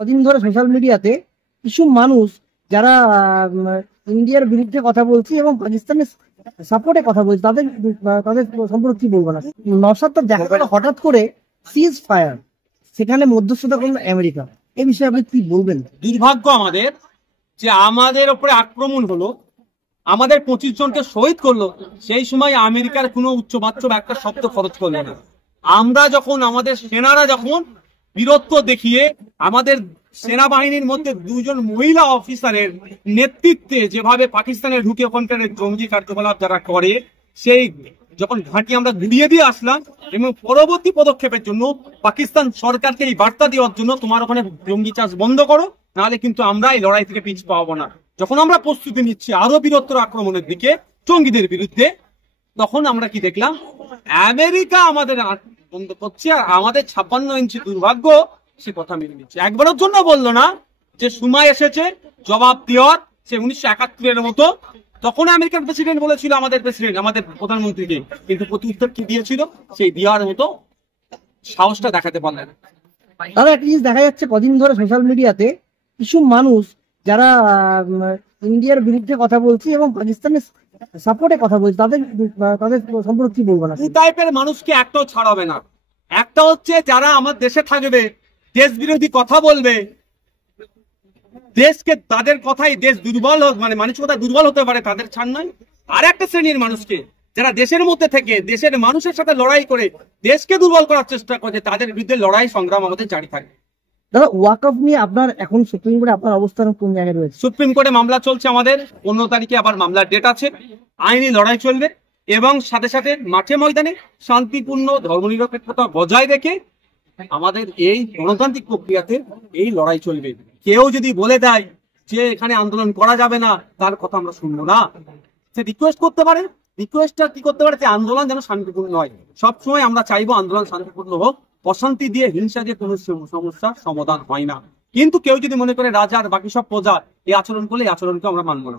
কদিন ধরে সোশ্যাল মিডিয়াতে কিছু মানুষ যারা ইন্ডিয়ার বিরুদ্ধে কথা বলছে এবং পাকিস্তানের সাপোর্টে কথা বলছে তাদের তাদের সম্পর্কে কি বলবো না। নরসাদটা দেখা গেল হঠাৎ করে সিজ ফায়ার, সেখানে মধ্যস্থতা করলো আমেরিকা। এই বিষয়ে আপনি কি বলবেন? দুর্ভাগ্য আমাদের যে আমাদের উপরে আক্রমণ হলো, আমাদের 25 জনকে শহীদ করলো, সেই সময় আমেরিকার কোনো উচ্চবাচ্য একটা শব্দ খরচ করলো না। আমরা যখন আমাদের সেনারা যখন বীরত্ব দেখিয়ে আমাদের সেনাবাহিনীর মধ্যে 2 জন মহিলা অফিসারের নেতৃত্বে যেভাবে পাকিস্তানের ঢুকে ওখানকার জঙ্গি কার্যকলাপ যারা করে, সেই যখন ঘাঁটি আমরা ঘুরিয়ে দিয়ে আসলাম এবং পরবর্তী পদক্ষেপের জন্য পাকিস্তান সরকারকে এই বার্তা দেওয়ার জন্য তোমার ওখানে জঙ্গি চাষ বন্ধ করো, নাহলে কিন্তু আমরা এই লড়াই থেকে পিছ পাবো না। যখন আমরা প্রস্তুতি নিচ্ছি আরো বৃহত্তর আক্রমণের দিকে জঙ্গিদের বিরুদ্ধে, তখন আমরা কি দেখলাম, আমেরিকা আমাদের বন্ধ করছে আর আমাদের 56 ইঞ্চি দুর্ভাগ্য সে কথা মেনে নিচ্ছে। একবারের জন্য বললো না যে সময় এসেছে জবাব দেওয়ার, সে 1971-এর মতো। তখন আমেরিকান প্রেসিডেন্ট বলেছিল আমাদের প্রেসিডেন্ট আমাদের প্রধানমন্ত্রীকে, কিন্তু প্রতি উত্তর কি দিয়েছিল, সেই দেওয়ার মতো সাহসটা দেখাতে পারলেন। তারা একটা জিনিস দেখা যাচ্ছে কদিন ধরে সোশ্যাল মিডিয়াতে কিছু মানুষ যারা ইন্ডিয়ার বিরুদ্ধে কথা বলছে এবং পাকিস্তানের সাপোর্টে কথা বলছে তাদের তাদের সম্পর্কে কি বলবো না। দু টাইপের মানুষকে একটাও ছাড়াবে না। একটা হচ্ছে যারা আমার দেশে থাকবে, দেশ বিরোধী কথা বলবে, দেশকে তাদের কথাই দেশ দুর্বল হোক, মানে মানসিকতা দুর্বল হতে পারে, তাদের ছাড় নয়। আর একটা শ্রেণীর মানুষকে যারা দেশের মধ্যে থেকে দেশের মানুষের সাথে লড়াই করে দেশকে দুর্বল করার চেষ্টা করছে, তাদের বিরুদ্ধে লড়াই সংগ্রাম আমাদের জারি থাকে। দাদা, ওয়াকফ নিয়ে আপনার এখন সুপ্রিম কোর্টে আপনার অবস্থান কোন জায়গায় রয়েছে? সুপ্রিম কোর্টে মামলা চলছে আমাদের, 15 তারিখে আবার মামলার ডেট আছে। আইনি লড়াই চলবে এবং সাথে সাথে মাঠে ময়দানে শান্তিপূর্ণ ধর্মনিরপেক্ষতা বজায় রেখে আমাদের এই গণতান্ত্রিক প্রক্রিয়াতে এই লড়াই চলবে। কেউ যদি বলে দেয় যে এখানে আন্দোলন করা যাবে না, তার কথা আমরা শুনবো না। সে রিকোয়েস্ট করতে পারে, রিকোয়েস্টটা কি করতে পারে, যে আন্দোলন যেন শান্তিপূর্ণ হয়। সবসময় আমরা চাইবো আন্দোলন শান্তিপূর্ণ হোক, অশান্তি দিয়ে হিংসা দিয়ে কোনো সমস্যার সমাধান হয় না। কিন্তু কেউ যদি মনে করে রাজা আর বাকি সব প্রজা এই আচরণ করলে, এই আচরণকে আমরা মানবো না।